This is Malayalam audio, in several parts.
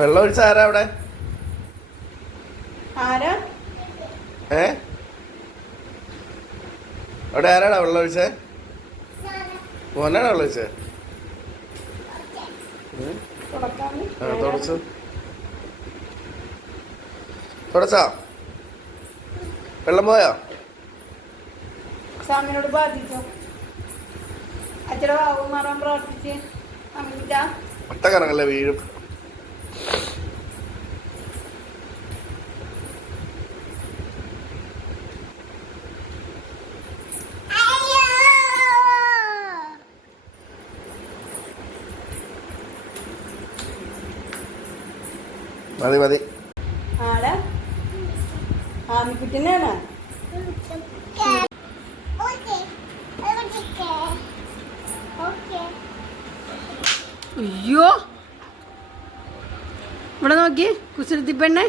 വെള്ളം ഒഴിച്ച ആരാ അവിടെ? ഏ? അവിടെ ആരാടാ വെള്ളം ഒഴിച്ചേ? മോനാണോ വെള്ളം ഒഴിച്ചേ? ആ തുടച്ചു. തുടച്ചാ. വെള്ളം പോയോ? സ്വാമിനോട് ബാധിച്ചോ അച്ഛടെ വാവ് മാറാൻ പ്രാർത്ഥിച്ച്. അമിത ഒട്ട കറങ്ങല്ലേ വീഴും. മതി മതി. ആടാ? ആമിക്കുട്ടനാണ് അയ്യോ. ഇവിടെ നോക്കി. കുസൃതി പെണ്ണെ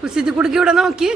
കുസൃതി കുടുക്കി ഇവിടെ നോക്കി.